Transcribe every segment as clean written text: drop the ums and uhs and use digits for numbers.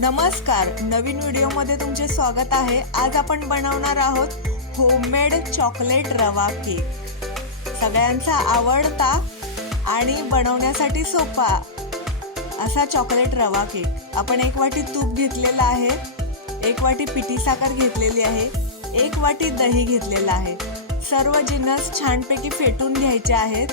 नमस्कार, नवीन व्हिडिओमध्ये तुमचे स्वागत आहे। आज आपण बनवणार आहोत होममेड चॉकलेट रवा केक। सगळ्यांचा आवडता आणि बनवण्यासाठी सोपा असा चॉकलेट रवा केक। आपण 1 वाटी तूप घेतलेला आहे, 1 वाटी पिठी साखर घेतलेली आहे, 1 वाटी दही घेतलेला आहे। सर्व जिन्नस छानपैकी फेटून घ्यायचे आहेत।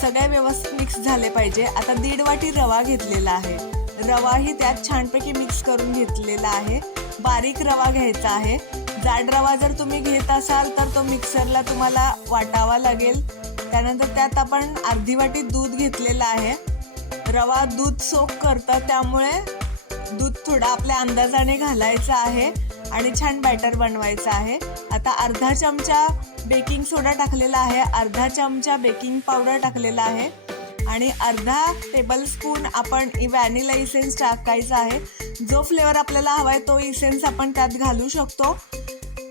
सगळे व्यवस्थित मिक्स झाले पाहिजे। आता 1.5 वाटी रवा घेतलेला आहे। रवाही त्यात छानपैकी मिक्स करून घेतलेला आहे। बारीक रवा घ्यायचा आहे। जाड रवा जर तुम्ही घेत असाल तर तो मिक्सरला तुम्हाला वाटावा लागेल। त्यानंतर त्यात आपण अर्धी वाटी दूध घेतलेला आहे। रवा दूध सोक करतं, त्यामुळे दूध थोडं आपल्या अंदाजाने घालायचं आहे आणि छान बॅटर बनवायचं आहे। आता अर्धा चमचा बेकिंग सोडा टाकलेला आहे, अर्धा चमचा बेकिंग पावडर टाकलेला आहे आणि अर्धा टेबलस्पून आपण व्हॅनिला इसेन्स टाकायचा आहे। जो फ्लेवर आपल्याला हवा आहे तो इसेन्स आपण त्यात घालू शकतो।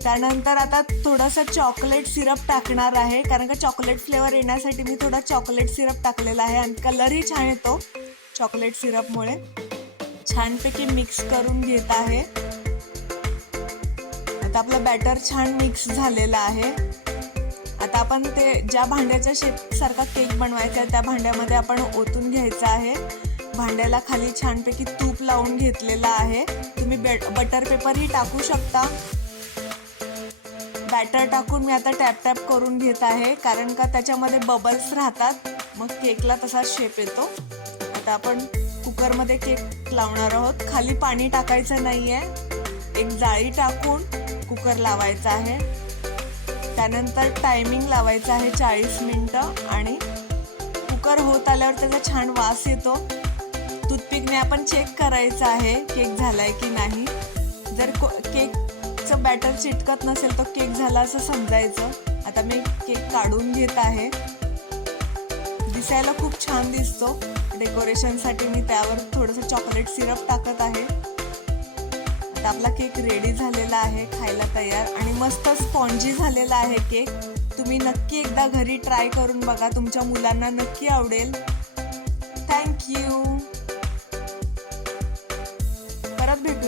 त्यानंतर आता थोडंसं चॉकलेट सिरप टाकणार आहे, कारण का चॉकलेट फ्लेवर येण्यासाठी मी थोडा चॉकलेट सिरप टाकलेला आहे आणि कलरही छान येतो चॉकलेट सिरपमुळे। छानपैकी मिक्स करून घेत आहे। आता आपलं बॅटर छान मिक्स झालेलं आहे। आता आपण ते ज्या भांड्याच्या शेप सारखा केक बनवायचा आहे त्या भांड्यामध्ये आपण ओतून घ्यायचं आहे। भांड्याला खाली छानपैकी तूप लावून घेतलेला आहे। तुम्ही बटर पेपरही टाकू शकता। बॅटर टाकून मी आता टॅप टॅप करून घेत आहे, कारण का त्याच्यामध्ये बबल्स राहतात, मग केकला तसा शेप येतो। आता आपण कुकरमध्ये केक लावणार आहोत। खाली पाणी टाकायचं नाही आहे। एक जाळी टाकून कुकर लावायचा आहे। त्यानंतर टायमिंग लावायचं आहे 40 मिनिटं आणि कुकर होत आल्यावर त्याचा छान वास येतो। टूथपिकने आपण चेक करायचं आहे केक झालाय की नाही। जर केकचं बॅटर चिटकत नसेल तर केक झाला असं समजायचं। आता मी केक काढून घेत आहे। दिसायला खूप छान दिसतो। डेकोरेशनसाठी मी त्यावर थोडंसं चॉकलेट सिरप टाकत आहे। आता आपला केक रेडी झालेला आहे, खायला तयार आणि मस्त स्पॉन्जी झालेला आहे केक। तुम्ही नक्की एकदा घरी ट्राय करून बघा, तुमच्या मुलांना नक्की आवडेल। Thank you. परत भेटू।